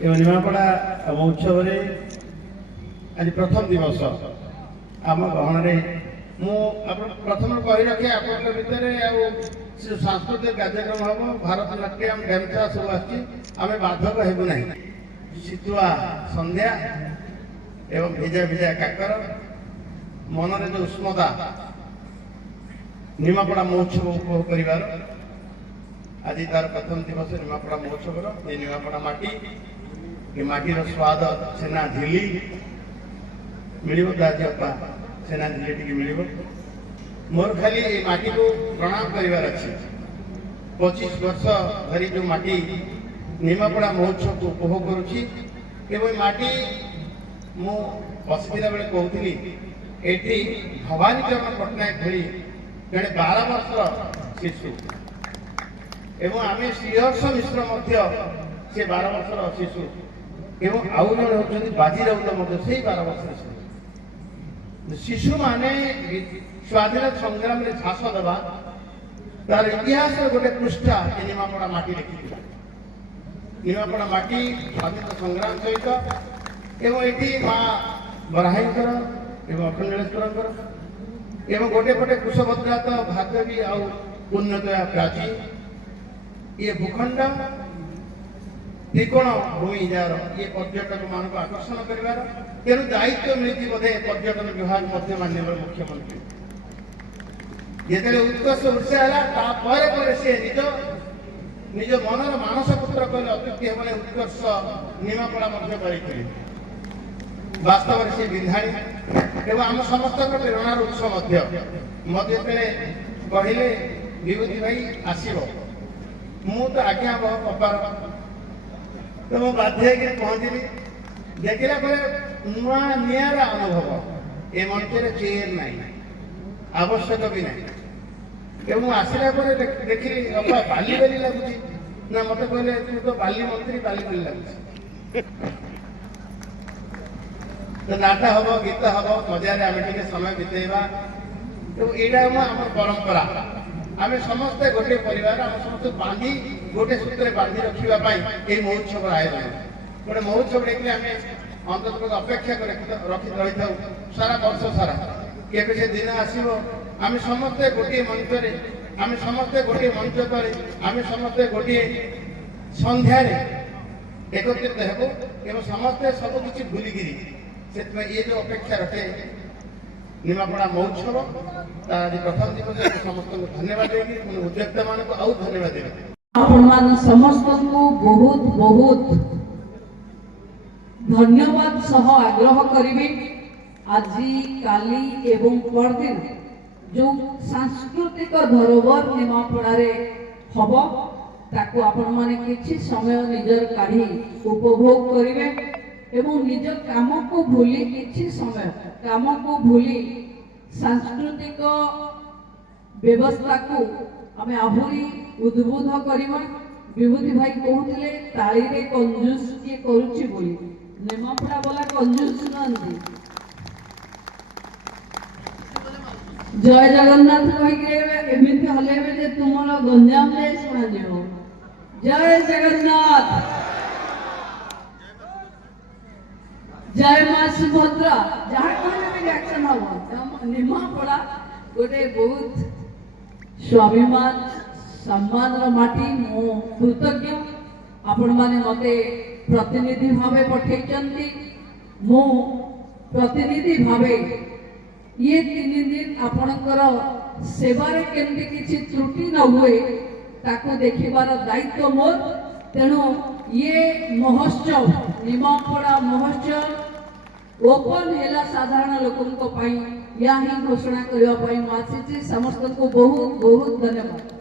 निमापड़ा महोत्सव आज प्रथम दिवस आम गहन प्रथम कही रखे आप भितर सांस्कृतिक कार्यक्रम हम भारतनाट्यम ढेमचा सब आम बाधक हेबू ना शीतुआ संध्या एवं भिजा भिजा काकर मन जो उष्मता निमापड़ा महोत्सव उपभोग कर आज तार प्रथम दिवस निमापड़ा महोत्सव ये निमापड़ा माटी ये माटीर स्वाद छेना झिली मिल दाजपा छेना झिली टी मिल मोर खाली ये माटी को प्रणाम करार अच्छे 25 वर्ष धरी जो माटी निमापड़ा महोत्सव को उपभोग करुच्ची माटी मु बसला बेले कहती ये भवानी चरण पट्टनायक भली जड़े 12 वर्ष शिशु एवं आम श्रीहर्ष मिश्र से 12 वर्षर शिशु एवं आउ जन होती बाजी राउत से 12 वर्ष शिशु माने स्वाधीनता संग्राम में झास देवा तार इतिहास गोटे पृष्ठा निमापड़ा माटी लिखी निमापड़ा माटी स्वाधीनता संग्राम सहित एवं ये माँ बराहीकर एवं अखंडेश्वर एवं गोटे पटे कुशभद्रा तो भागवी आउ पुण्यतया प्राची ये भूखंड त्रिकोण भूमि जार ये पर्यटक मान आकर्षण कर तेणु दायित्व मिली बोधे पर्यटन विभाग माननीय मुख्यमंत्री जो उत्कर्ष उत्साह से निज मनर मानस पुत्र कहले अत्युक्ति हेबने उत्कर्ष निमापड़ा कर वास्तव से विधाणी एवं आम समस्त प्रेरणार उत्स कहले विभूति भाई आसब मु तो आज्ञा अपार तो मुझे बाध्य पहुंचली देखला नुआ नियार अनुभव ए मंच चेयर ना आवश्यक भी ना आसला देखिली अपा बाली बाली लगुच ना मत कहले तू तो बाली मंत्री बाली बाली लगुच तो नाट हम गीत हम मजार आम टे समय बितेवा तो यहाँ आम परंपरा आम समस्ते गोटे परिवार आम समस्त बांधी गोटे सूत्र बांधी रखापी ये महोत्सव आयोजन गोटे महोत्सव देखिए आम अंत अपेक्षा रखी रही था सारा वर्ष सारा केवे से दिन आसो आम समस्ते गोटे मंच आम समस्ते गोटे मंच तले आम समस्ते गोटे संध्यारे एकत्रित हेबू एवं समस्ते सबकि भूलिकी से ये जो अपेक्षा रखे निमापड़ा महोत्सव आज प्रथम दिवस समस्त धन्यवाद देगी उद्योक्ता मान को आउ धन्यवाद देगी आपण समस्त को बहुत बहुत धन्यवाद सह आग्रह करिवे आज काली एवं परदिन जो सांस्कृतिक धरोहर निमापड़ा रे हबो ताको आपण माने किछि समय निजर काढी उपभोग करिवे एवं निज काम को भूली किछि समय काम को भूली सांस्कृतिक व्यवस्था को आम आहरी उद्बोध करवा विभूति भाई कहते ताली रे कंजूस किए करुच्ची बोली निमापड़ा वाला कंजूस नंदी जय जगन्नाथ कहीकि हलेबे जे तुमर गंजाम रे सुना जिवो जय जगन्नाथ जय मां सुभद्रा जहाँ कहले रिएक्शन हम निमापड़ा गोटे बहुत स्वाभिमान सम्मान माटी मो कृतज्ञ आपण माने मते प्रतिनिधि भावे पठेइचंती मो प्रतिनिधि भावे ये 3 दिन आपणकर सेवारे केमती किछि त्रुटि न हुए ताको देखिबार दायित्व मोर तेणु ये महोत्सव निमापड़ा महोत्सव ओपन है साधारण लोकों या ही घोषणा करने समस्त को बहुत बहुत धन्यवाद।